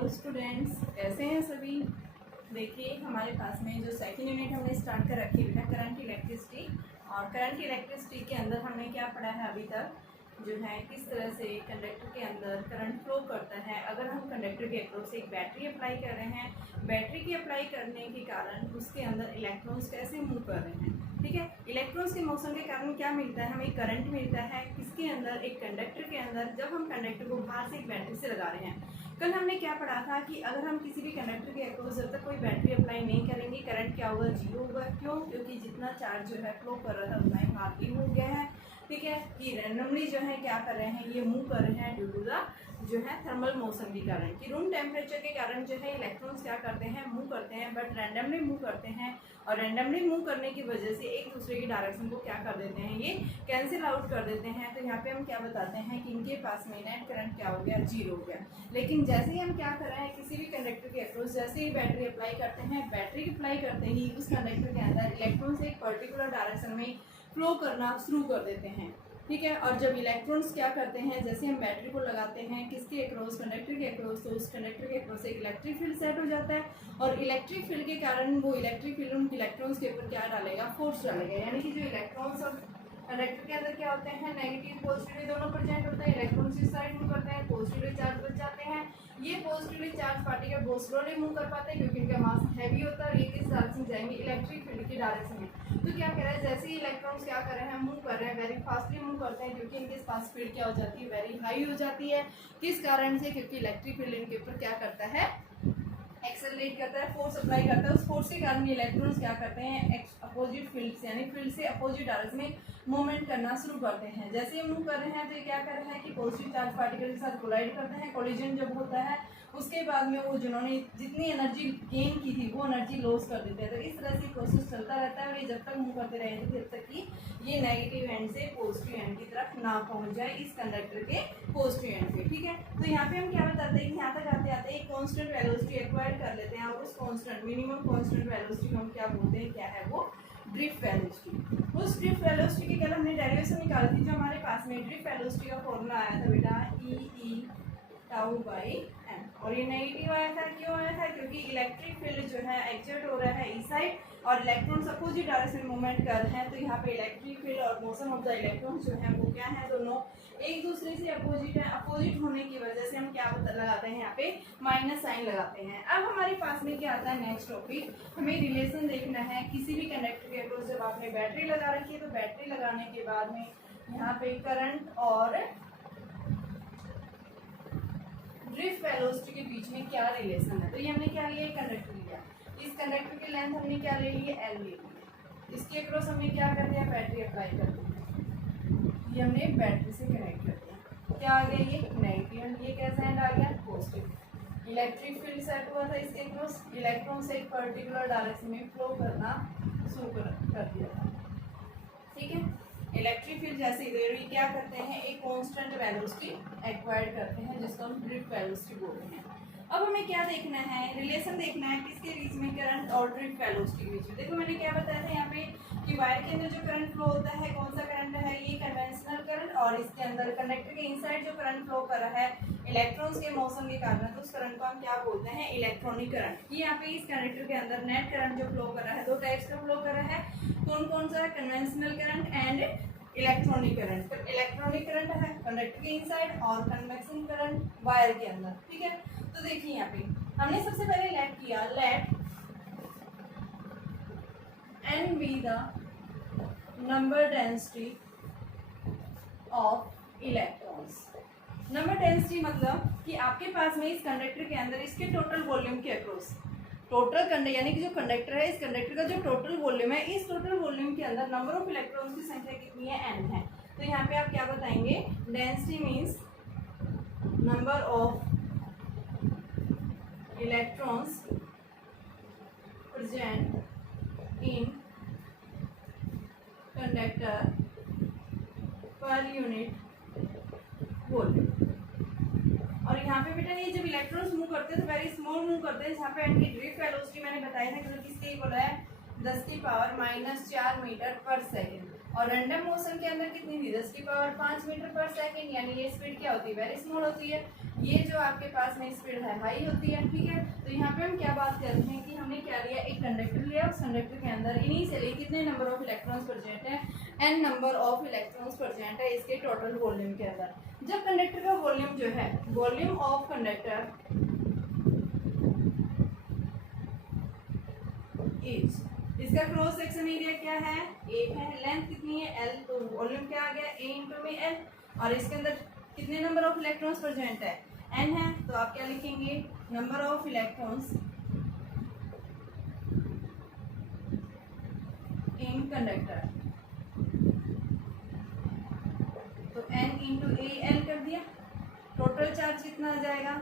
Hello students, कैसे हैं सभी। देखिए हमारे पास में जो सेकंड यूनिट हमने स्टार्ट कर रखी है करंट इलेक्ट्रिसिटी। और करंट इलेक्ट्रिसिटी के अंदर हमने क्या पढ़ा है अभी तक, जो है किस तरह से कंडक्टर के अंदर करंट फ्लो करता है। अगर हम कंडक्टर के अक्रॉस एक बैटरी अप्लाई कर रहे हैं, बैटरी की अप्लाई करने के कारण उसके अंदर इलेक्ट्रॉन्स कैसे मूव कर रहे हैं। ठीक है, इलेक्ट्रॉन्स के मोशन के कारण क्या मिलता है, हमें करंट मिलता है किसके अंदर, एक कंडक्टर के अंदर। जब हम कंडक्टर को बाहर से एक बैटरी से लगा रहे हैं, कल हमने क्या पढ़ा था कि अगर हम किसी भी कंडक्टर के अक्रॉस जब तक कोई बैटरी अप्लाई नहीं करेंगे, करंट क्या होगा, जीरो होगा। क्यों? क्योंकि जितना चार्ज जो है फ्लो कर रहा था उतना ही बाहर भी हो गया है। ठीक है, कि रैंडमली जो है क्या कर रहे हैं, ये मूव कर रहे हैं ड्यू टू द जो है थर्मल मोशन के कारण, कि रूम टेम्परेचर के कारण जो है इलेक्ट्रॉन्स क्या करते हैं, मूव करते हैं, बट रैंडमली मूव करते हैं। और रैंडमली मूव करने की वजह से एक दूसरे की डायरेक्शन को क्या कर देते हैं, ये कैंसिल आउट कर देते हैं। तो यहाँ पे हम क्या बताते हैं कि इनके पास में नेट करंट क्या हो गया, जीरो हो गया। लेकिन जैसे ही हम क्या कर रहे हैं, किसी भी कंडक्टर के अक्रॉस जैसे ही बैटरी अप्लाई करते हैं, बैटरी अप्लाई करते ही उस कंडक्टर के अंदर इलेक्ट्रॉन्स एक पर्टिकुलर डायरेक्शन में फ्लो करना शुरू कर देते हैं। ठीक है, और जब इलेक्ट्रॉन्स क्या करते हैं, जैसे हम बैटरी को लगाते हैं किसके अक्रॉस, कंडक्टर के अक्रॉस, तो उस कंडक्टर के अक्रॉस एक इलेक्ट्रिक फील्ड सेट हो जाता है। और इलेक्ट्रिक फील्ड के कारण वो इलेक्ट्रिक फील्ड उन इलेक्ट्रॉन्स के ऊपर क्या डालेगा, फोर्स डालेगा। यानी कि जो इलेक्ट्रॉन्स और कंडक्टर के अंदर क्या होते हैं, नेगेटिव पॉजिटिव दोनों प्रेजेंट होते हैं। इलेक्ट्रॉन्स इस साइड मूव करते हैं, पॉजिटिवली चार्ज बच जाते हैं। ये पॉजिटिवली चार्ज पार्टिकल बहुत स्लोली मूव कर पाते हैं क्योंकि इनका मास हैवी होता है। और ये किस डायरेक्शन जाएंगे, इलेक्ट्रिक फील्ड की डायरेक्शन में। तो क्या कह रहा है, जैसे ही इलेक्ट्रॉन्स क्या कर रहे हैं, मूव कर रहे हैं, वेरी फास्टली मूव करते हैं क्योंकि इनके पास स्पीड क्या हो जाती है, वेरी हाई हो जाती है। किस कारण से, क्योंकि इलेक्ट्रिक फील्ड इनके ऊपर क्या करता है, एक्सेलरेट करता है, फोर्स अप्लाई करता है। उस फोर्स के कारण ये इलेक्ट्रॉन्स क्या करते हैं, अपोजिट फील्ड से यानी फील्ड से अपोजिट डायरेक्शन में मूवमेंट करना शुरू करते हैं। जैसे ये मूव कर रहे हैं तो ये क्या कर रहे हैं कि पॉजिटिव चार्ज पार्टिकल के साथ कोलाइड करते हैं। कोलिजन जब होता है उसके बाद में वो जिन्होंने जितनी एनर्जी गेन की थी वो एनर्जी लॉस कर देते हैं। तो इस तरह से प्रोसेस चलता रहता है और ये जब तक मूव करते रहेंगे जब तक कि ये नेगेटिव एंड से पॉजिटिव एंड की तरफ ना पहुंच जाए, इस कंडक्टर के पॉजिटिव एंड पे। ठीक है, तो यहाँ पे हम क्या बताते हैं कि यहाँ तक आते आते एक कांस्टेंट वेलोसिटी एक्वायर कर लेते हैं। और उस कांस्टेंट मिनिमम कांस्टेंट वेलोसिटी को हम क्या बोलते हैं, क्या है वो, ड्रिफ्ट वेलोसिटी। उस ड्रिफ्ट वेलोसिटी की कल हमने डेरिवेशन निकाली थी। जो हमारे पास में ड्रिफ्ट वेलोसिटी का फॉर्मूला आया था बेटा, ई टाउ बाई एम। और ये नेगेटिव आया था, क्यों आया था, क्योंकि इलेक्ट्रिक फील्ड जो है एक्सर्ट हो रहा है इस साइड और इलेक्ट्रॉन्स अपोजिट डायरेक्शन मूवमेंट कर रहे हैं। तो यहाँ पे इलेक्ट्रिक फील्ड और मोशन ऑफ द इलेक्ट्रॉन्स जो है वो क्या है, दोनों एक दूसरे से अपोजिट है। अपोजिट होने की वजह से हम क्या लगाते हैं, यहाँ पे माइनस साइन लगाते हैं। अब हमारे पास में क्या आता है, नेक्स्ट टॉपिक, हमें रिलेशन देखना है किसी भी कंडक्टर के अक्रॉस। जब आपने बैटरी लगा रखी है तो बैटरी लगाने के बाद में यहाँ पे करंट और ड्रिफ्ट वेलोसिटी के बीच में क्या रिलेशन है। तो ये हमने क्या लिया, कंडक्टर लिया, इस कंडक्टर की लेंथ हमने क्या ले ली है, एल ले ली। इसके अक्रॉस हमने क्या कर दिया, बैटरी अप्लाई कर दी। ये हमने बैटरी से कनेक्ट कर दिया। क्या आ गया, ये नेगेटिव, ये कैसा एंड आ गया, पॉजिटिव। इलेक्ट्रिक फील्ड सेट हुआ था इसके अक्रॉस, इलेक्ट्रॉन से एक पर्टिकुलर डायरेक्शन में फ्लो करना शुरू कर दिया था। ठीक है, इलेक्ट्रिक फील्ड जैसे इधर भी क्या करते हैं, एक कांस्टेंट वेलोसिटी एक्वायर करते हैं जिसको हम ड्रिफ्ट वेलोसिटी बोलते हैं। अब हमें क्या देखना है, रिलेशन देखना है किसके बीच में, करंट और ड्रिफ्ट वेलोसिटी के बीच में। देखो मैंने क्या बताया था यहाँ पे कि वायर के अंदर जो करंट फ्लो होता है, कौन सा करंट है, ये कन्वेंशनल करंट। और इसके अंदर कंडक्टर के इनसाइड जो करंट फ्लो कर रहा है इलेक्ट्रॉन्स के मोशन के कारण, तो उस करंट को हम क्या बोलते हैं, इलेक्ट्रॉनिक करंट। ये यहाँ पे इस कंडक्टर के अंदर नेट करंट जो फ्लो कर रहा है, दो टाइप्स का फ्लो कर रहा है। कौन कौन सा, conventional current and electronic current. Electronic current है कंडक्टर के इनसाइड और कन्वेक्शन करंट वायर के अंदर। ठीक है, तो देखिए यहाँ पे हमने सबसे पहले लेट किया, let n be the number density of electrons. Number density मतलब कि आपके पास में इस कंडक्टर के अंदर इसके टोटल वॉल्यूम के अक्रॉस, टोटल कंडक्टर यानी कि जो कंडक्टर है, इस कंडक्टर का जो टोटल वॉल्यूम है, इस टोटल वॉल्यूम के अंदर नंबर ऑफ इलेक्ट्रॉन्स की संख्या कितनी है, n है। तो यहाँ पे आप क्या बताएंगे, density means number of electrons present in conductor per unit volume. और यहाँ पे बेटा ये जब इलेक्ट्रॉन्स मूव करते हैं तो वेरी स्मॉल मूव करते हैं। जहाँ पे इनकी ड्रिफ्ट वेलोसिटी मैंने बताया था कि किसके इक्वल है, 10⁻⁻⁴ मीटर पर सेकेंड। और रैंडम मोशन के अंदर कितनी थी, 10⁻5 मीटर पर सेकेंड। यानी ये स्पीड क्या होती है, वेरी स्मॉल होती है। ये जो आपके पास में स्पीड है हाई होती है, ठीक है। तो यहाँ पे हम क्या बात करते हैं कि हमने क्या लिया, एक कंडक्टर लिया, उस कंडक्टर के अंदर इनिशियली कितने नंबर ऑफ इलेक्ट्रॉन्स प्रेजेंट है, n number of electrons present है इसके टोटल वॉल्यूम के अंदर। जब कंडक्टर का वॉल्यूम जो है, वॉल्यूम ऑफ कंडक्टर इज, इसका क्रॉस सेक्शन एरिया क्या है, 1 है, लेंथ कितनी है l, तो वॉल्यूम क्या आ गया a इंटू में l, और इसके अंदर कितने नंबर ऑफ इलेक्ट्रॉन्स प्रेजेंट है, n है, तो आप क्या लिखेंगे, number of electrons in conductor, तो n इंटू ए एल कर दिया। टोटल चार्ज कितना आ जाएगा,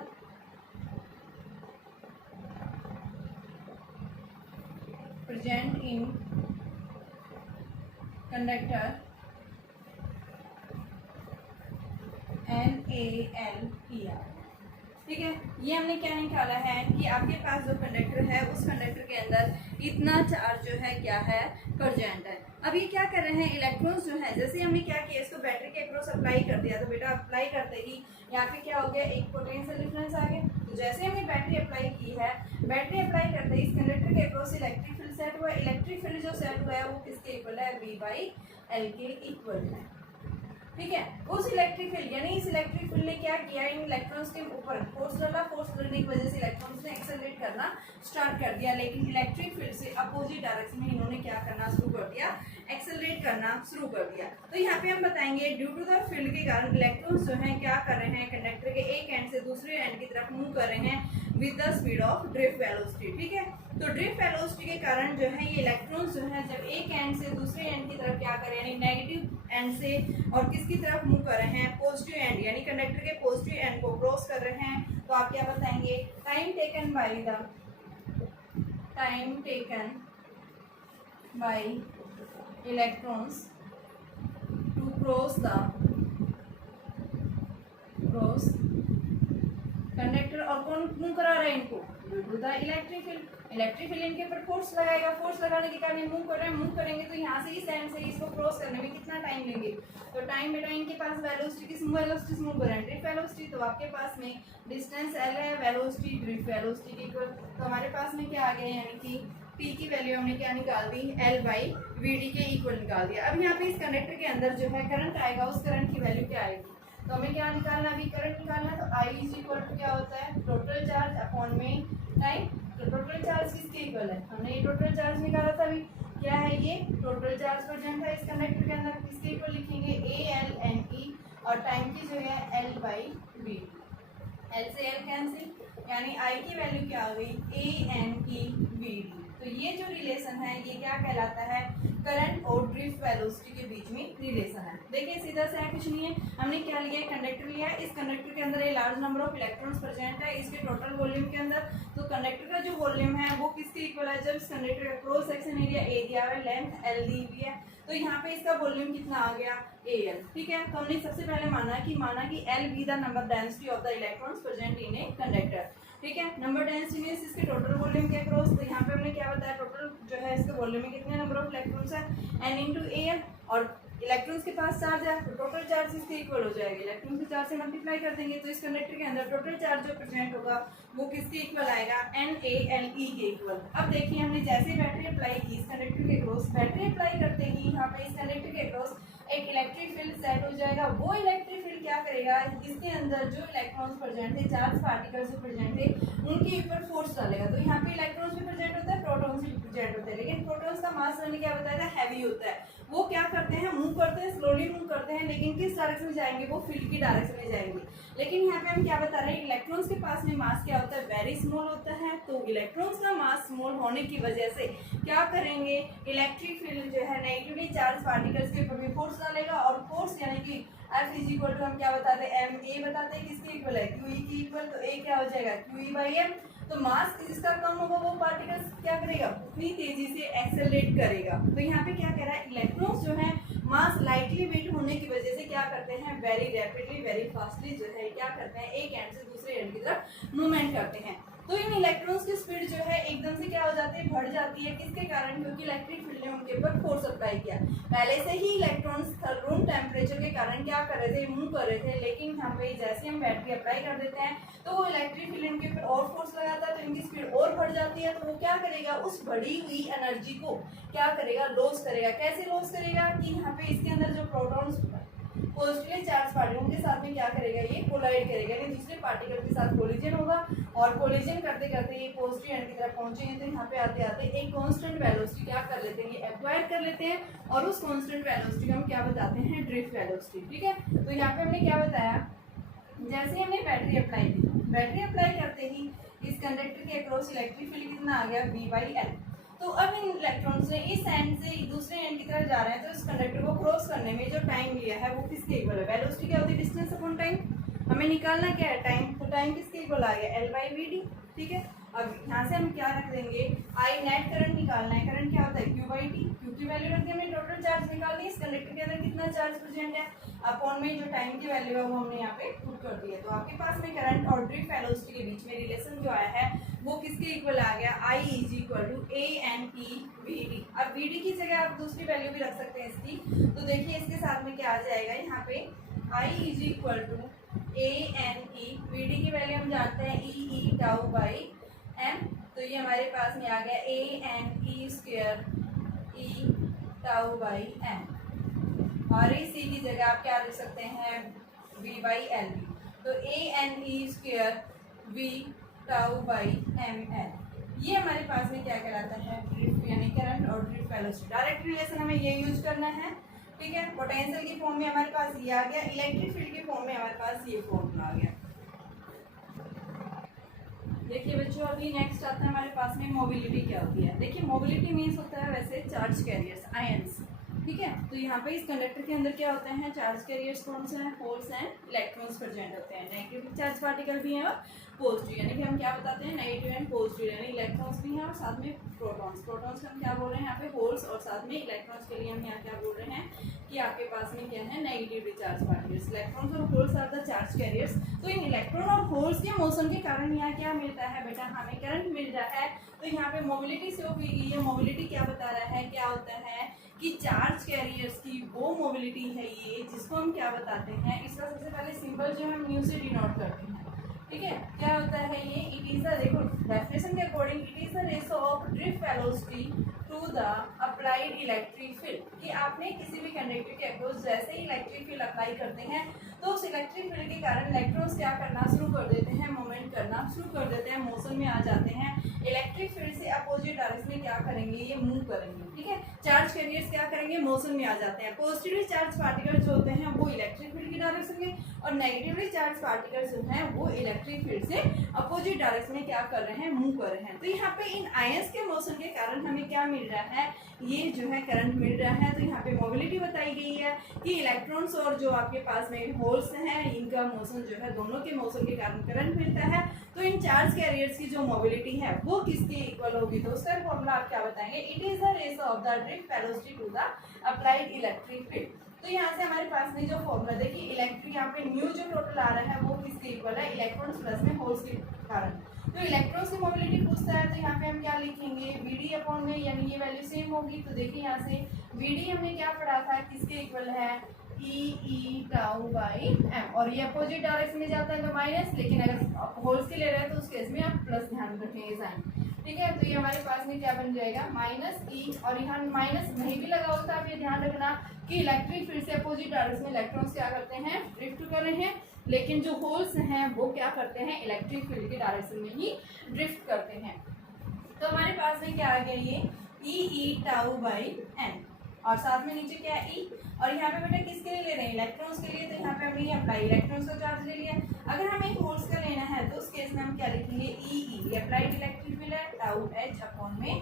प्रेजेंट इन कंडक्टर NaLER, ठीक है। ये हमने क्या निकाला है कि आपके पास जो कंडक्टर है उस कंडक्टर के अंदर इतना चार्ज जो है क्या है, प्रेजेंट है। अब ये क्या कर रहे हैं, इलेक्ट्रॉन्स जो है, जैसे हमने क्या किया, इसको बैटरी के अक्रॉस अप्लाई कर दिया, तो बेटा अप्लाई करते ही यहाँ पे क्या हो गया, एक पोटेंशियल डिफरेंस आ गया। तो जैसे हमने बैटरी अप्लाई की है, बैटरी अप्लाई करते ही इस कंडक्टर के अक्रॉस इलेक्ट्रिक फील्ड सेट हुआ। इलेक्ट्रिक फील्ड जो सेट हुआ है वो किसके इक्वल है, V/L के इक्वल है, ठीक है। उस इलेक्ट्रिक फील्ड यानी इस इलेक्ट्रिक फील्ड ने क्या किया, इन इलेक्ट्रॉन्स के ऊपर फोर्स डाला, फोर्स डालने की वजह से इलेक्ट्रॉन्स ने एक्सेलरेट करना स्टार्ट कर दिया, लेकिन इलेक्ट्रिक फील्ड से अपोजिट डायरेक्शन में इन्होंने क्या करना शुरू कर दिया, एक्सेलरेट करना शुरू कर दिया। तो यहाँ पे हम बताएंगे ड्यू टू द फील्ड के कारण इलेक्ट्रॉन्स जो हैं क्या कर रहे हैं, कंडक्टर के एक एंड से दूसरे एंड की तरफ मूव कर रहे हैं with the speed of drift velocity, ठीक है। तो ड्रिफ्ट वेलोसिटी के कारण जो है ये इलेक्ट्रॉन्स जो है जब एक एंड से दूसरे एंड की तरफ क्या कर रहे हैं, यानी नेगेटिव एंड से और किसकी तरफ मूव कर रहे हैं, पॉजिटिव एंड, यानी कंडक्टर के पॉजिटिव एंड को क्रॉस कर रहे हैं। तो आप क्या बताएंगे, time taken by electrons to cross conductor, और कौन मूव करा रहा है इनको, due to the electric field. Electric field इनके ऊपर फोर्स लगाएगा, फोर्स लगाने के कारण मूव कर रहे हैं, मूव करेंगे तो यहाँ से इस एंड से इसको क्रॉस करने में कितना टाइम लेंगे, तो टाइम बेटा इनके पास वेलोसिटी, किस वेलोसिटी से मूव कर रहे हैं, ड्रिफ्ट वेलोसिटी। तो आपके पास में डिस्टेंस l है, वेलोसिटी ड्रिफ्ट वेलोसिटी के इक्वल, तो हमारे पास में क्या आ गया, यानी कि t की वैल्यू हमने क्या निकाल दी, L/Vd के इक्वल निकाल दिया। अब यहाँ पे इस कंडक्टर के अंदर जो है करंट आएगा, उस करंट की वैल्यू क्या आएगी, तो हमें क्या निकालना, अभी करंट निकालना, तो I इज इक्वल टू क्या होता है, टोटल चार्ज अपॉन में टाइम। तो टोटल चार्ज किसके इक्वल है, हमने ये टोटल चार्ज निकाला था, अभी क्या है, ये टोटल चार्ज प्रेजेंट है इस कंडक्टर के अंदर, किसके इक्वल लिखेंगे, ALNE, और टाइम की जो है L/V, L से L कैंसिल, यानी I की वैल्यू क्या आ गई, ANEVD। तो ये जो रिलेशन है ये क्या कहलाता है, करंट और ड्रिफ्ट वेलोसिटी के बीच में रिलेशन है। देखिए सीधा सा है, कुछ नहीं है, हमने क्या लिया, कंडक्टर लिया, इस कंडक्टर के अंदर ये large number of electrons present है इसके टोटल वॉल्यूम के अंदर। तो कंडक्टर का जो वॉल्यूम है वो किसके इक्वल है, जब इस कंडक्टर का क्रॉस सेक्शन एरिया A दिया हुआ है, लेंथ L दी हुई है, तो यहाँ पे इसका वॉल्यूम कितना आ गया, AL, ठीक है। तो हमने सबसे पहले माना कि L B the number density of the electrons present in a conductor, ठीक है। नंबर डेंसिटी मींस इसके टोटल वॉल्यूम के अक्रॉस, तो यहाँ पे हमने क्या बताया, टोटल जो है इसके वॉल्यूम में कितने नंबर ऑफ इलेक्ट्रॉन्स है, n इंटू AL, और इलेक्ट्रॉन्स के पास चार्ज है, तो टोटल चार्ज इसके इक्वल हो जाएगा, इलेक्ट्रॉन के चार्ज से मल्टीप्लाई कर देंगे, तो इस कंडक्टर के अंदर टोटल चार्ज जो प्रेजेंट होगा वो किसके इक्वल आएगा, NaLE के इक्वल। अब देखिए हमने जैसे बैटरी अप्लाई की इस कंडक्टर के क्रॉस, बैटरी अप्लाई करते ही यहाँ पे इस कंडक्टर के क्रॉस एक इलेक्ट्रिक फील्ड सेट हो जाएगा। वो इलेक्ट्रिक फील्ड क्या करेगा, इसके अंदर जो इलेक्ट्रॉन्स प्रेजेंट थे, चार्ज पार्टिकल्स जो प्रेजेंट थे, उनके ऊपर फोर्स डालेगा। तो यहाँ पे इलेक्ट्रॉन्स भी प्रेजेंट होता है, प्रोटॉन्स भी प्रेजेंट होते हैं, लेकिन प्रोटॉन्स का मास मैंने क्या बताया था, हैवी होता है। वो क्या करते हैं, मूव करते हैं, स्लोली मूव करते हैं, लेकिन किस डायरेक्शन में जाएंगे, वो फील्ड की डायरेक्शन में जाएंगे। लेकिन यहाँ पे हम क्या बता रहे हैं, इलेक्ट्रॉन्स के पास में मास क्या होता है, वेरी स्मॉल होता है। तो इलेक्ट्रॉन्स का मास स्मॉल होने की वजह से क्या करेंगे, इलेक्ट्रिक फील्ड जो है नेगेटिवली चार्ज पार्टिकल्स के ऊपर भी फोर्स डालेगा, और फोर्स यानी कि F इज इक्वल टू हम क्या बताते हैं, ma बताते हैं, किसके इक्वल है, QE की इक्वल। तो A क्या हो जाएगा, QE/m। तो मास जिसका कम होगा वो पार्टिकल्स क्या करेगा, उतनी तेजी से एक्सेलरेट करेगा। तो यहाँ पे क्या कह रहा है, इलेक्ट्रॉन्स जो है मास लाइटली वेट होने की वजह से क्या करते हैं, वेरी रैपिडली वेरी फास्टली जो है क्या करते हैं, एक एंड से दूसरे एंड की तरफ मूवमेंट करते हैं। तो इन इलेक्ट्रॉन्स की स्पीड जो है एकदम से क्या हो जाती है, बढ़ जाती है। किसके कारण? क्योंकि इलेक्ट्रिक फील्ड ने उनके ऊपर फोर्स अप्लाई किया। पहले से ही इलेक्ट्रॉन्स रूम टेम्परेचर के कारण क्या कर रहे थे, मूव कर रहे थे, लेकिन यहाँ पे जैसे हम बैटरी अप्लाई कर देते हैं तो वो इलेक्ट्रिक फील्ड इनके ऊपर और फोर्स लगाता है, तो इनकी स्पीड और बढ़ जाती है। तो वो क्या करेगा, उस बढ़ी हुई एनर्जी को क्या करेगा, लॉस करेगा। कैसे लॉस करेगा कि यहाँ पे इसके अंदर जो प्रोटॉन्स पॉजिटिवली चार्ज पार्टिकल के साथ में क्या करेगा, ये कोलाइड करेगा, यानी दूसरे पार्टिकल के साथ कोलिजन होगा, और कोलिजन करते करते ये पॉजिटिव एंड की तरफ पहुंचेंगे। तो यहाँ पे आते आते एक कांस्टेंट वेलोसिटी क्या कर लेते हैं, ये एक्वायर कर लेते हैं, और उस कांस्टेंट वेलोसिटी को हम क्या बताते हैं, ड्रिफ्ट वेलोसिटी। ठीक है, तो यहाँ पे हमने क्या बताया, जैसे हमने बैटरी अप्लाई की, बैटरी अप्लाई करते ही इस कंडक्टर के अक्रॉस इलेक्ट्रिक फील्ड कितना आ गया, V/L। तो अब इन इलेक्ट्रॉन्स ने इस एंड से दूसरे एंड की तरफ जा रहे हैं, तो इस कंडक्टर को क्रॉस करने में जो टाइम लिया है वो किसके इक्वल है, वेलोसिटी क्या होती है, डिस्टेंस अपॉन टाइम। हमें निकालना क्या है, टाइम, तो टाइम किसके इक्वल आ गया, L/Vd। ठीक है, अब यहाँ से हम क्या रख देंगे, I नेट करंट निकालना है, करंट क्या होता है, Q/T। Q की वैल्यू रख दी, हमने टोटल चार्ज निकालनी है, इस कंडक्टर के अंदर कितना चार्ज प्रेजेंट है, अपॉन में जो टाइम की वैल्यू है वो हमने यहाँ पे पुट कर दी है। तो आपके पास में करंट और ड्रिफ्ट वेलोसिटी के बीच में रिलेशन जो आया है वो किसके इक्वल आ गया, I = ANE/Vd। अब Vd की जगह आप दूसरी वैल्यू भी रख सकते हैं इसकी, तो देखिए इसके साथ में क्या आ जाएगा, यहाँ पे I = ANE, Vd की वैल्यू हम जानते हैं E/τ/m, तो ये हमारे पास में आ गया ANE² E/τ/m, और इस C की जगह आप क्या लिख सकते हैं, V/L। तो ANE² V/τ/ml, ये हमारे पास में क्या कहलाता है, ड्रिफ्ट, यानी करंट और ड्रिफ्ट वेलोसिटी। डायरेक्ट रिलेशन हमें ये यूज करना है। ठीक है, पोटेंशियल की फॉर्म में हमारे पास ये आ गया, इलेक्ट्रिक फील्ड की फॉर्म में हमारे पास ये फॉर्मूला आ गया। देखिए बच्चों, अभी नेक्स्ट आता है हमारे पास में मोबिलिटी क्या होती है। देखिए मोबिलिटी मीन्स होता है वैसे चार्ज कैरियर्स, आयंस। ठीक है, तो यहाँ पे इस कंडक्टर के अंदर क्या होते हैं, चार्ज कैरियर्स कौन से हैं, होल्स एंड इलेक्ट्रॉन्स प्रेजेंट होते हैं। नेगेटिव चार्ज पार्टिकल भी हैं और पॉजिटिव, यानी कि हम क्या बताते हैं, नेगेटिव एंड पॉजिटिव, यानी इलेक्ट्रॉन्स भी हैं और साथ में प्रोटॉन्स। प्रोटॉन्स का हम क्या बोल रहे हैं यहाँ पे, होल्स, और साथ में इलेक्ट्रॉन्स के लिए हम यहाँ क्या बोल रहे हैं कि आपके पास में क्या है, नेगेटिवली चार्ज पार्टिकल्स। इलेक्ट्रॉन्स और holes are the charge carriers. तो इन इलेक्ट्रॉन और होल्स के मोशन के कारण यहाँ क्या मिलता है बेटा, हमें करंट मिल रहा है। तो यहाँ पे मोबिलिटी से ये मोबिलिटी क्या बता रहा है, क्या होता है कि चार्ज कैरियर्स की वो मोबिलिटी है ये, जिसको हम क्या बताते हैं, इसका सबसे पहले सिंबल जो हम म्यू से डिनोट करते हैं। ठीक है, क्या होता है ये, इट इज द, देखो डेफिनेशन के according, it is the ratio of drift velocity to the applied electric field. कि आपने किसी भी कंडक्टर के अक्रॉस जैसे ही इलेक्ट्रिक फील्ड अप्लाई करते हैं तो उस इलेक्ट्रिक फील्ड के कारण इलेक्ट्रॉन्स क्या करना शुरू कर देते हैं, मूवमेंट करना शुरू कर देते हैं, मोशन में आ जाते हैं। इलेक्ट्रिक फील्ड से अपोजिट डायरेक्शन में क्या करेंगे, ये मूव करेंगे। ठीक है, चार्ज कैरियर्स क्या करेंगे, मोशन में आ जाते हैं। पॉजिटिवली चार्ज पार्टिकल्स जो होते हैं वो इलेक्ट्रिक फील्ड की डायरेक्शन में, और नेगेटिवली चार्ज पार्टिकल्स जो हैं वो इलेक्ट्रिक फील्ड से अपोजिट डायरेक्शन में क्या कर रहे हैं, मूव कर रहे हैं। तो यहाँ पे इन आयंस के मोशन के कारण हमें क्या मिल रहा है, ये जो है करंट मिल रहा है। तो यहाँ पे मोबिलिटी बताई गई है कि इलेक्ट्रॉन्स और जो आपके पास में होल्स हैं, इनका मोशन जो है, दोनों के मोशन के कारण करंट मिलता है। तो इन चार्ज कैरियर्स की जो मोबिलिटी है वो किसके इक्वल होगी, तो उसका फॉर्मूला आप क्या बताएंगे, it is the ratio of the drift velocity to the applied electric field. तो यहाँ से हमारे पास में जो फॉर्मूला, देखिए इलेक्ट्रिक यहाँ पे न्यू जो टोटल आ रहा है वो किसके इक्वल है, इलेक्ट्रॉन्स प्लस में होल्स के कारण। तो इलेक्ट्रॉन्स की मोबिलिटी पूछता है, तो यहाँ पे हम क्या लिखेंगे, Vd अपॉन में, यानी ये वैल्यू सेम होगी। तो देखिए यहाँ से Vd हमने क्या पढ़ा था, किसके इक्वल है, E/τ/m, और ये अपोजिट डायरेक्शन में जाता है तो माइनस, लेकिन अगर होल्स के ले रहे हैं तो उस केस में आप प्लस ध्यान रखेंगे साइन। ठीक है, तो ये हमारे पास में क्या बन जाएगा, -E, और यहाँ माइनस नहीं भी लगा होता, आप ये ध्यान रखना कि इलेक्ट्रिक फील्ड से अपोजिट डायरेक्शन में इलेक्ट्रॉन्स क्या करते हैं, ड्रिफ्ट कर रहे हैं, लेकिन जो होल्स हैं वो क्या करते हैं, इलेक्ट्रिक फील्ड के डायरेक्शन में ही ड्रिफ्ट करते हैं। तो हमारे पास में क्या आ गया, ये E/τ/n, और साथ में नीचे क्या है, E, और यहाँ पे बेटा किसके लिए ले रहे हैं, इलेक्ट्रॉन्स के लिए। तो यहाँ पे हमने अप्लाई इलेक्ट्रॉन्स का चार्ज ले लिया। अगर हमें होल्स का लेना है तो उस केस में हम क्या लिखेंगे, E अप्लाइड इलेक्ट्रिक फील्ड है, τh अपॉन में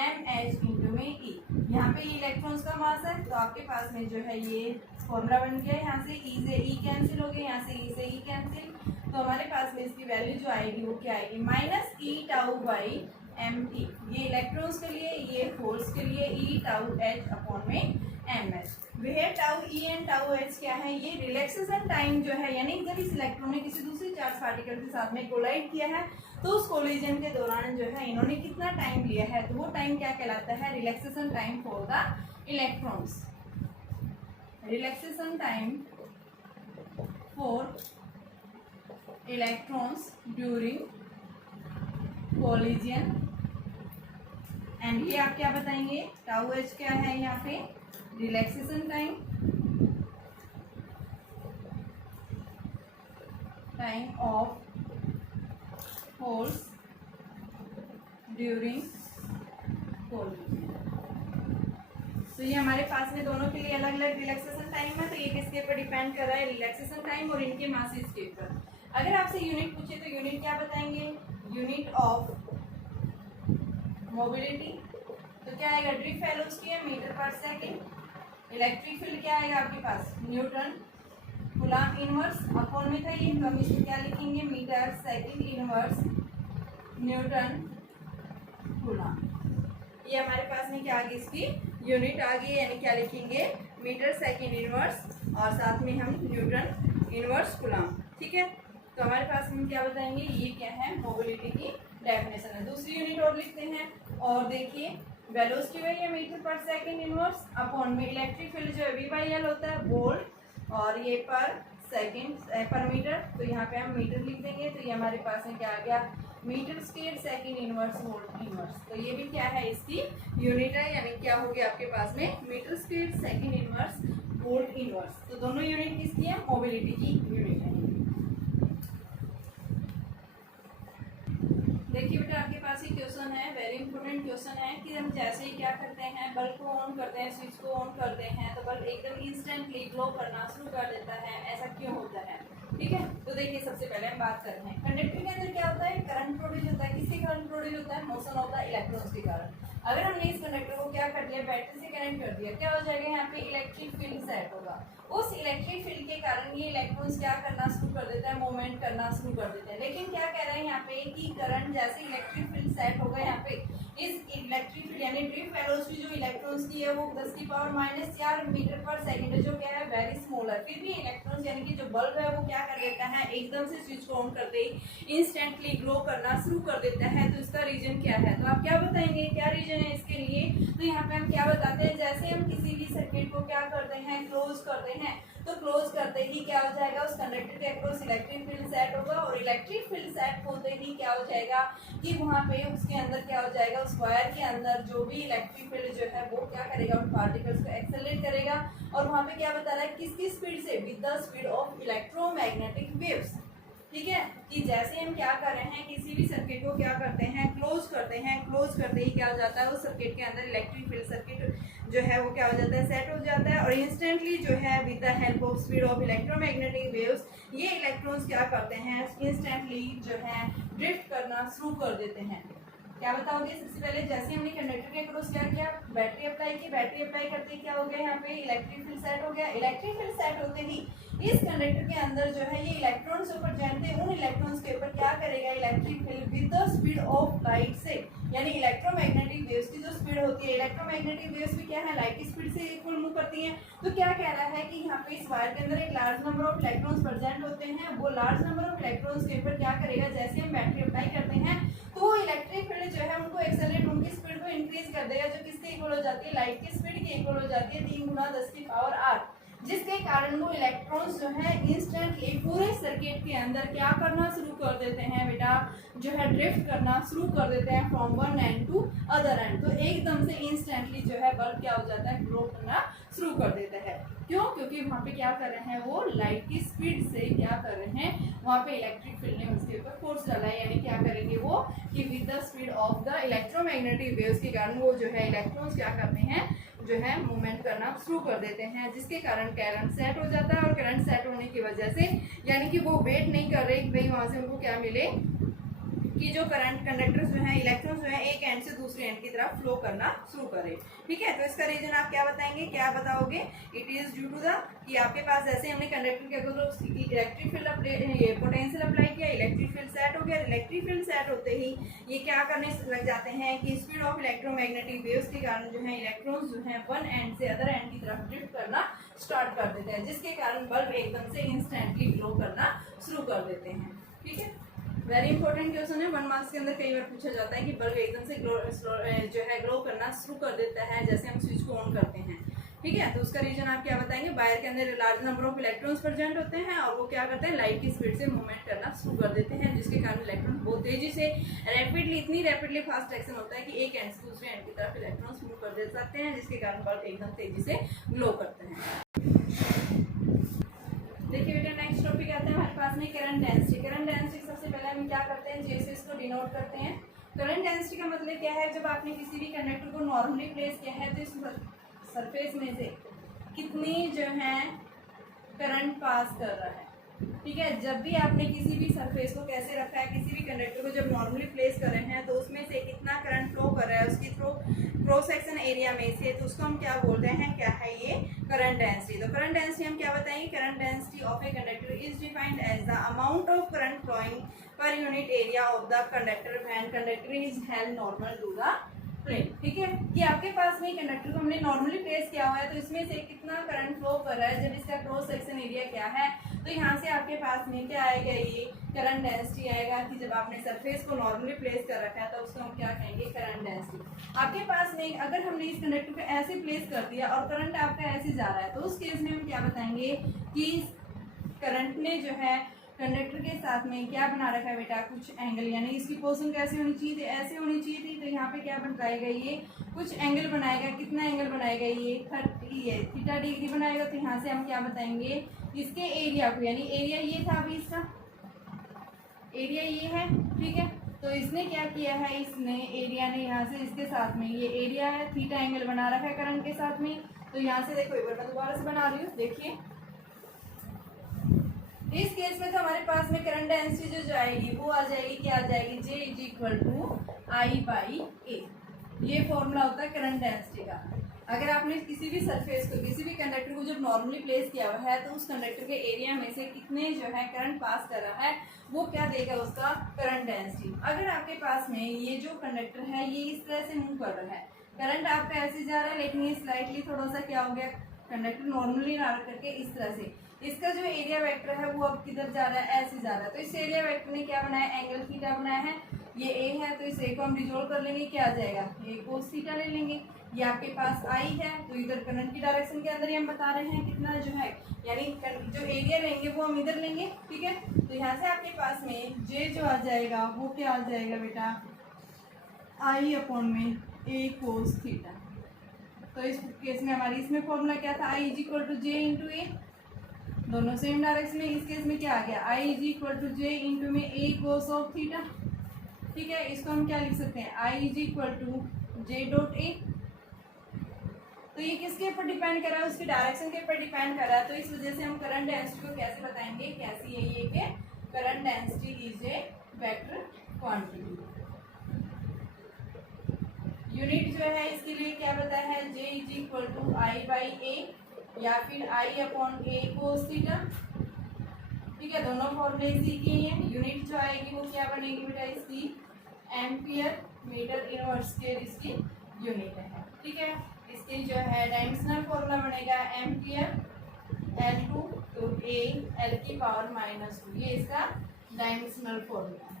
mh इंटू में E। यहाँ पे इलेक्ट्रॉन्स का मास है, तो आपके पास में जो है ये फॉर्मूला बन गया। यहाँ से E से E कैंसिल हो गया, यहाँ से E से E कैंसिल, तो हमारे पास में इसकी वैल्यू जो आएगी वो क्या आएगी, -E/τ/mt। ये इलेक्ट्रॉन्स के लिए, ये होल्स के लिए E/τh अपॉन में mh। Where tau e and tau h क्या है, ये रिलैक्सेशन टाइम जो है, यानी जब इस इलेक्ट्रॉन ने किसी दूसरी चार्ज पार्टिकल के साथ में कोलाइड किया है तो उस कोलिजन के दौरान जो है इन्होंने कितना टाइम लिया है, तो वो टाइम क्या कहलाता है, relaxation time for the electrons. Relaxation time for electrons during collision. And ये आप क्या बताएंगे, टाउ एच क्या है यहाँ पे, relaxation time, time of holes during collision. तो ये हमारे पास में दोनों के लिए अलग अलग रिलैक्सेशन टाइम है, तो ये किसके ऊपर डिपेंड कर रहा है, रिलैक्सेशन टाइम और इनके मासेस के ऊपर। अगर आपसे यूनिट पूछे तो यूनिट क्या बताएंगे, यूनिट ऑफ मोबिलिटी, तो क्या आएगा, ड्रिफ्ट वेलोसिटी है metre per second. Electric field क्या आएगा आपके पास, न्यूटन कूलम्ब इनवर्स, अपॉन में था ये, तो हम इसमें क्या लिखेंगे, metre second inverse newton coulomb. ये हमारे पास में क्या आ गई, इसकी यूनिट आ गई, यानी क्या लिखेंगे, मीटर सेकेंड इनवर्स और साथ में हम न्यूटन इनवर्स कूलम्ब। ठीक है, तो हमारे पास हम क्या बताएंगे, ये क्या है, मोबिलिटी की डेफिनेशन है। दूसरी यूनिट और लिखते हैं, और देखिए वेलोसिटी वही है metre per second inverse, upon में इलेक्ट्रिक फील्ड जो है V/L होता है वोल्ट, और ये पर सेकेंड पर मीटर, तो यहाँ पे हम मीटर लिख देंगे, तो ये हमारे पास में क्या आ गया, metre square second inverse volt inverse. तो ये भी क्या है, इसकी यूनिट है, यानी क्या हो गया आपके पास में, metre square second inverse volt inverse. तो दोनों यूनिट किसकी है, मोबिलिटी की यूनिट है। देखिए बेटा आपके पास ही क्वेश्चन है, वेरी इंपॉर्टेंट क्वेश्चन है कि हम जैसे ही क्या करते हैं, बल्ब को ऑन करते हैं, स्विच को ऑन करते हैं, तो बल्ब एकदम इंस्टेंटली ग्लो करना शुरू कर देता है, ऐसा क्यों होता है। ठीक है, तो देखिए सबसे पहले हम बात करते हैं, कंडक्टर के अंदर क्या होता है, करंट प्रोड्यूस होता है, किसके कारण प्रोड्यूस होता है, मोशन ऑफ द इलेक्ट्रॉन्स के कारण। अगर हमने इस कंडक्टर को क्या कर दिया, बैटरी से कनेक्ट कर दिया, क्या हो जाएगा, यहाँ पे इलेक्ट्रिक फील्ड सेट होगा। उस इलेक्ट्रिक फील्ड के कारण ये इलेक्ट्रॉन्स क्या करना शुरू कर देता है, मूवमेंट करना शुरू कर देते हैं। लेकिन क्या कह रहे हैं यहाँ पे कि करंट जैसे इलेक्ट्रिक फील्ड सेट होगा, यहाँ पे इस इलेक्ट्रिक फील्ड यानी ड्रिफ्ट वेलोसिटी जो इलेक्ट्रॉन्स की है वो 10⁻⁴ मीटर पर सेकेंड है, जो क्या है, वेरी स्मॉल है। फिर भी इलेक्ट्रॉन्स यानी कि जो बल्ब है वो क्या कर देता है, एकदम से स्विच को ऑन करते ही इंस्टेंटली ग्लो करना शुरू कर देता है। तो इसका रीजन क्या है, तो आप क्या बताएंगे, क्या रीजन है इसके लिए। तो यहाँ पे हम क्या बताते हैं, जैसे हम किसी भी सर्किट को क्या करते हैं, क्लोज करते हैं, तो क्लोज करते ही क्या हो जाएगा, उस कंडक्टर के अक्रॉस इलेक्ट्रिक फील्ड सेट होगा, और इलेक्ट्रिक फील्ड सेट होते ही क्या हो जाएगा कि वहाँ पे उसके अंदर क्या हो जाएगा, उस वायर के अंदर जो भी इलेक्ट्रिक फील्ड जो है वो क्या करेगा, उन पार्टिकल्स को एक्सेलरेट करेगा। और वहाँ पे क्या बता रहा है, किसकी स्पीड से, with the speed of electromagnetic waves. ठीक है, कि जैसे हम क्या कर रहे हैं, किसी भी सर्किट को क्या करते हैं, क्लोज करते हैं, क्लोज करते ही क्या हो जाता है, उस सर्किट के अंदर इलेक्ट्रिक फील्ड सर्किट जो है वो क्या हो जाता है, सेट हो जाता है, और इंस्टेंटली जो है with the help of speed of electromagnetic waves ये इलेक्ट्रॉन्स क्या करते हैं, इंस्टेंटली जो है ड्रिफ्ट करना शुरू कर देते हैं। क्या बताओगे, सबसे पहले जैसे हमने कंडक्टर के अक्रॉस क्या किया, बैटरी अप्लाई की, बैटरी अप्लाई करते ही क्या हो गया, यहाँ पे इलेक्ट्रिक फील्ड सेट हो गया। इलेक्ट्रिक फील्ड सेट होते ही इस कंडक्टर के अंदर जो है ये इलेक्ट्रॉन्स ऊपर जानते हैं, उन इलेक्ट्रॉन्स के ऊपर क्या करेगा, electric field with the speed of light से, यानी इलेक्ट्रोमैग्नेटिक वेव्स की जो स्पीड होती है, इलेक्ट्रोमैग्नेटिक वेव्स भी क्या है, लाइट की स्पीड से इक्वल मूव करती हैं। तो क्या कह रहा है कि यहाँ पे इस वायर के अंदर एक large number of electrons present होते हैं, वो लार्ज नंबर ऑफ इलेक्ट्रॉन्स के ऊपर क्या करेगा, जैसे हम बैटरी अप्लाई करते हैं तो वो इलेक्ट्रिक फील्ड जो है उनको एक्सेलरेट, उनकी स्पीड को इंक्रीज कर देगा, जो किसके इक्वल हो जाती है, लाइट की स्पीड के इक्वल हो जाती है 3 × 10⁸, जिसके कारण वो इलेक्ट्रॉन्स जो है इंस्टेंटली पूरे सर्किट के अंदर क्या करना शुरू कर देते हैं बेटा, जो है ड्रिफ्ट करना शुरू कर देते हैं from one end to other end. तो एकदम से इंस्टेंटली जो है बल्ब क्या हो जाता है, ग्लो करना शुरू कर देता है। क्यों, क्योंकि वहाँ पे क्या कर रहे हैं, वो लाइट की स्पीड से क्या कर रहे हैं, वहाँ पे इलेक्ट्रिक फील्ड ने उसके ऊपर फोर्स डाला है, यानी क्या करेंगे वो कि with the speed of the electromagnetic waves के कारण वो जो है इलेक्ट्रॉन्स क्या करते हैं, जो है मूवमेंट करना शुरू कर देते हैं, जिसके कारण करंट सेट हो जाता है। और करंट सेट होने की वजह से यानी कि वो वेट नहीं कर रहे कि भाई वहाँ से उनको क्या मिले, कि जो करंट कंडक्टर्स जो हैं, इलेक्ट्रॉन्स जो हैं एक एंड से दूसरे एंड की तरफ फ्लो करना शुरू करें। ठीक है, तो इसका रीजन आप क्या बताएंगे, क्या बताओगे, it is due to the, कि आपके पास जैसे हमने कंडक्टर के अगर इलेक्ट्रिक फील्ड पोटेंशियल अप्लाई किया, इलेक्ट्रिक फील्ड सेट हो गया, इलेक्ट्रिक फील्ड सेट स्टार्ट होते ही ये क्या करने लग जाते हैं कि स्पीड ऑफ इलेक्ट्रोमैग्नेटिक वेव्स के कारण जो है इलेक्ट्रॉन्स जो है वन एंड से अदर एंड की तरफ ड्रिफ्ट करना स्टार्ट कर देते हैं, जिसके कारण बल्ब एकदम से इंस्टेंटली ग्लो करना शुरू कर देते हैं। ठीक है, वेरी इंपॉर्टेंट क्वेश्चन है, 1 मार्क्स के अंदर कई बार पूछा जाता है कि बल्ब एकदम से जो है ग्लो करना शुरू कर देता है जैसे हम स्विच को ऑन करते हैं। ठीक है, तो उसका रीजन आप क्या बताएंगे, वायर के अंदर large number of electrons present होते हैं और वो क्या करते हैं लाइट की स्पीड से मूवमेंट करना शुरू कर देते हैं, जिसके कारण इलेक्ट्रॉन बहुत तेजी से रैपिडली, इतनी रैपिडली फास्ट एक्शन होता है कि एक एंड से दूसरे एंड की तरफ इलेक्ट्रॉन्स मूव कर दे सकते हैं, जिसके कारण बल्ब एकदम तेजी से ग्लो करते हैं। देखिए बेटा, नेक्स्ट टॉपिक आता है हमारे पास में करंट डेंसिटी। करंट डेंसिटी सबसे पहले हम क्या करते हैं, जे से इसको डिनोट करते हैं। करंट डेंसिटी का मतलब क्या है, जब आपने किसी भी कंडक्टर को नॉर्मली प्लेस किया है तो इस सरफेस में से कितनी जो है करंट पास कर रहा है। ठीक है, जब भी आपने किसी भी सरफेस को कैसे रखा है, किसी भी कंडक्टर को जब नॉर्मली प्लेस कर रहे हैं तो उसमें से कितना करंट फ्लो कर रहा है उसकी क्रॉस सेक्शन एरिया में से, तो उसको हम क्या बोलते हैं, क्या है ये करंट डेंसिटी। तो करंट डेंसिटी हम क्या बताएंगे, current density of a conductor is defined as the amount of current flowing per unit area of the conductor when conductor is held normal to the plane. ठीक है, कि आपके पास में कंडक्टर को हमने नॉर्मली प्लेस किया हुआ है तो इसमें से कितना करंट फ्लो कर रहा है, जब इसका क्रॉस सेक्शन एरिया क्या है, तो यहाँ से आपके पास में क्या आएगा, ये करंट डेंसिटी आएगा कि जब आपने सरफेस को नॉर्मली प्लेस कर रखा है तो उसको हम क्या कहेंगे, करंट डेंसिटी। आपके पास में अगर हमने इस कंडक्टर को ऐसे प्लेस कर दिया और करंट आपका ऐसे जा रहा है तो उस केस में हम क्या बताएंगे कि करंट ने जो है कंडक्टर के साथ में क्या बना रखा है बेटा, कुछ एंगल, यानी इसकी पोजीशन कैसे होनी चाहिए थी, ऐसे होनी चाहिए थी, तो यहाँ पे क्या बनाएगा, ये कुछ एंगल बनाएगा। कितना एंगल बनाएगा, ये 30 थीटा डिग्री बनाएगा। तो यहाँ से हम क्या बताएंगे, इसके एरिया को, यानी एरिया ये था, अभी इसका एरिया ये है। ठीक है, तो इसने क्या किया है, इसने एरिया ने यहाँ से इसके साथ में ये एरिया है, थीटा एंगल बना रखा है करंट के साथ में। तो यहाँ से देखो, एक बार मैं दोबारा से बना रही हूँ, देखिए इस केस में तो हमारे पास में करंट डेंसिटी जो जाएगी वो आ जाएगी, क्या आ जाएगी, J is equal to I/A। ये फॉर्मूला होता है करंट डेंसिटी का। अगर आपने किसी भी सरफेस को, किसी भी कंडक्टर को जब नॉर्मली प्लेस किया हुआ है तो उस कंडक्टर के एरिया में से कितने जो है करंट पास कर रहा है, वो क्या देगा, उसका करंट डेंसिटी। अगर आपके पास में ये जो कंडक्टर है ये इस तरह से मूव कर रहा है, करंट आपका ऐसे जा रहा है, लेकिन ये स्लाइटली थोड़ा सा क्या हो गया, कंडक्टर नॉर्मली ना करके इस तरह से, इसका जो एरिया वेक्टर है वो अब किधर जा रहा है, ऐसे जा रहा है। तो इस एरिया वेक्टर ने क्या बनाया, एंगल थीटा बनाया है। ये ए है तो इस ए को हम रिजोल्व कर लेंगे, क्या आ जाएगा, ए कोस थीटा ले लेंगे। ये आपके पास आई है तो इधर करंट की डायरेक्शन के अंदर ही हम बता रहे हैं कितना जो है, यानी जो एरिया लेंगे वो हम इधर लेंगे। ठीक है, तो यहाँ से आपके पास में जे जो आ जाएगा वो क्या आ जाएगा बेटा, आई अपॉन में ए कोस थीटा। तो इस केस में हमारी इसमें फॉर्मूला क्या था, I is equal to J into A, दोनों सेम डायरेक्शन में। इस केस में क्या आ गया, I is equal to J into में ए कोस ऑफ थीटा। ठीक है, इसको हम क्या लिख सकते हैं, I is equal to J dot A. तो ये किसके ऊपर डिपेंड कर रहा है, उसके डायरेक्शन के ऊपर डिपेंड कर रहा है। तो इस वजह से हम करंट डेंसिटी को कैसे बताएंगे, कैसी है ये कि current density is a vector quantity. Unit जो है इसके लिए क्या बताया है, जे इज इक्वल टू I/A या फिर I upon A cos theta. ठीक है, दोनों फॉर्मूले इसी के हैं। यूनिट जो आएगी वो क्या बनेगी बेटा, इसकी एम्पियर मीटर इनवर्स स्क्वायर इसकी यूनिट है। ठीक है, इसकी जो है डायमेंशनल फॉर्मूला बनेगा एम्पियर L2 तो A L की पावर -2, ये इसका डायमेंशनल फॉर्मूला है।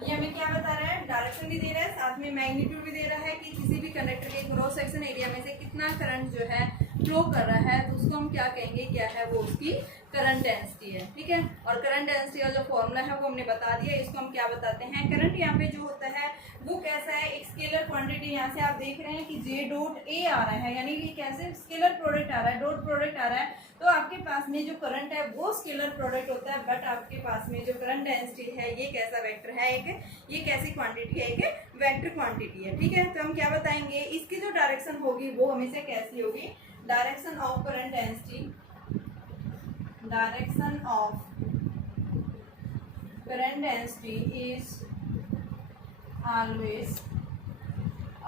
ये हमें क्या बता रहा है, डायरेक्शन भी दे रहा है, साथ में मैग्नीट्यूड भी दे रहा है कि किसी भी कंडक्टर के क्रॉस सेक्शन एरिया में से कितना करंट जो है फ्लो कर रहा है, तो उसको हम क्या कहेंगे, क्या है वो उसकी करंट डेंसिटी है। ठीक है, और करंट डेंसिटी का जो फॉर्मूला है वो हमने बता दिया। इसको हम क्या बताते हैं, करंट यहाँ पे जो होता है वो कैसा है, एक स्केलर क्वांटिटी। यहाँ से आप देख रहे हैं कि जे डॉट ए आ रहा है, यानी कि कैसे स्केलर प्रोडक्ट आ रहा है, डॉट प्रोडक्ट आ रहा है। तो आपके पास में जो करंट है वो स्केलर प्रोडक्ट होता है, बट आपके पास में जो करंट डेंसिटी है ये कैसा वेक्टर है, एक ये कैसी क्वांटिटी है, एक वेक्टर क्वांटिटी है। ठीक है, तो हम क्या बताएंगे, इसकी जो डायरेक्शन होगी वो हमेशा कैसी होगी, direction of current density, direction of current density is always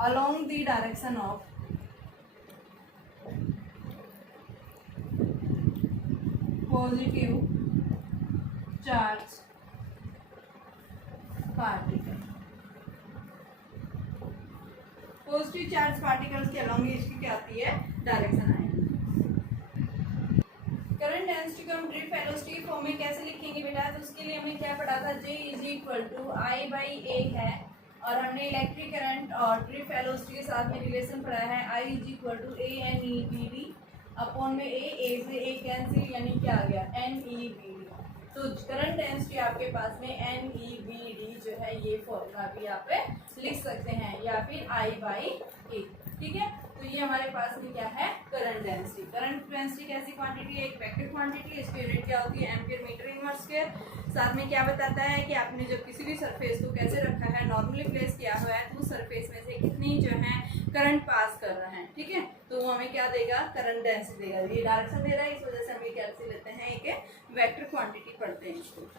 along the direction of positive charge particle. Positive charge particles के अलोंग इसकी क्या आती है, डायरेक्शन आएगी। करंट डेंसिटी को हम ड्रिफ्ट वेलोसिटी फॉर्म में कैसे लिखेंगे बेटा, तो उसके लिए हमने क्या पढ़ा था, J is equal to I by A है, और हमने इलेक्ट्रिक करंट और ड्रिफ्ट वेलोसिटी के साथ में रिलेशन पढ़ा है, I is equal to A N E B D upon में ए से ए कैंसिल, यानी क्या आ गया, एन ई बी डी। तो करंट डेंसिटी आपके पास में एन ई बी डी जो है, ये फॉर्मूला भी आप लिख सकते हैं, या फिर आई बाई ए, ठीक है। तो ये हमारे पास में क्या है, करंट डेंसिटी। करंट डेंसिटी कैसी क्वांटिटी है, एक वेक्टर क्वांटिटी है, इसकी यूनिट क्या होती है, एम्पीयर मीटर इनवर्स स्क्वायर। साथ में क्या बताता है कि आपने जो किसी भी सरफेस को कैसे रखा है, नॉर्मली प्लेस किया हुआ है, तो उस सरफेस में से कितनी जो है करंट पास कर रहा है, ठीक है। तो वो हमें क्या देगा, करंट डेंसिटी देगा। ये डायरेक्शन दे रहा है, इस वजह से हम ये कैसे लेते हैं, एक वेक्टर क्वांटिटी पढ़ते हैं इसको।